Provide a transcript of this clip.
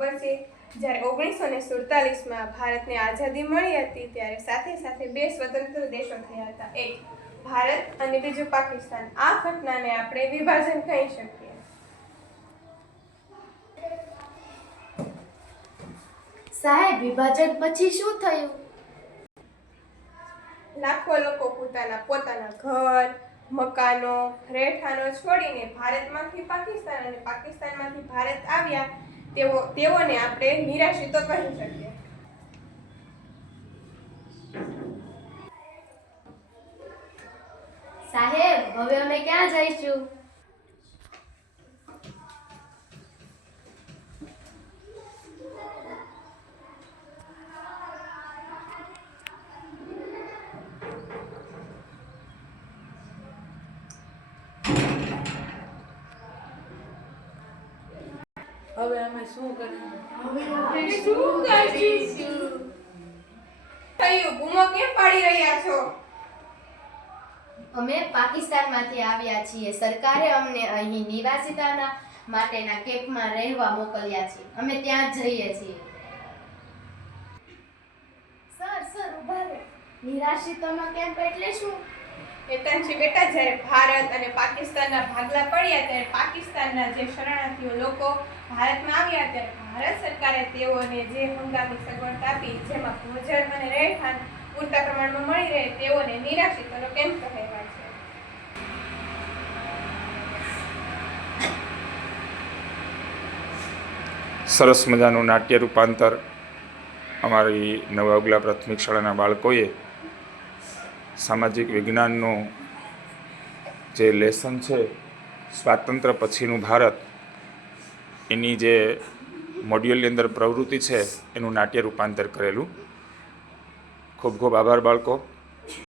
ખબર છે, જ્યારે 1947માં ભારતને આઝાદી મળી હતી ત્યારે સાથે સાથે બે સ્વતંત્ર દેશો થયા હતા, એક ભારત અને બીજું પાકિસ્તાન. આ ઘટનાને આપણે વિભાજન કહી શકીએ. સાહેબ, વિભાજન પછી શું થયું? લાખો લોકો પોતાના ઘર, મકાનો, રહેઠાણો છોડીને ભારતમાંથી પાકિસ્તાન અને પાકિસ્તાનમાંથી ભારત આવ્યા. તેઓને આપણે નિરાશ્રિતો કહી શકીએ. સાહેબ, હવે અમે ક્યાં જઈશું? હવે અમે શું કરીશું? થયું? બૂમો કેમ પાડી રહ્યા છો? અમે પાકિસ્તાનમાંથી આવ્યા છીએ. સરકારે અમને અહીં નિવાસિતાના માટેના કેમ્પમાં રહેવા મોકલ્યા છે. અમે ત્યાં જ જઈએ છીએ. સર ઉભા રહો. નિરાશ્રિતોનો કેમ્પ એટલે શું? હેતાંશી બેટા, જ્યારે ભારત અને પાકિસ્તાનના ભાગલા પડ્યા ત્યારે પાકિસ્તાનના જે શરણાર્થીઓ લોકો ભારતમાં આવ્યા ત્યારે ભારત સરકારે તેઓને જે હંગામી સગવડ આપી, જેમાં ભોજન અને રહેઠાણ પૂરતા પ્રમાણમાં મળી રહે, તેઓને નિરાશ્રિતોનો કેમ્પ કહેવાય છે. સરસ મજાનું નાટ્ય રૂપાંતર અમારી નવા ઉગલા પ્રાથમિક શાળાના બાળકોએ સામાજિક વિજ્ઞાનનું જે લેસન છે, સ્વાતંત્ર્ય પછીનું ભારત, એની જે મોડ્યુલની અંદર પ્રવૃત્તિ છે એનું નાટ્ય રૂપાંતર કરેલું. ખૂબ ખૂબ આભાર બાળકો.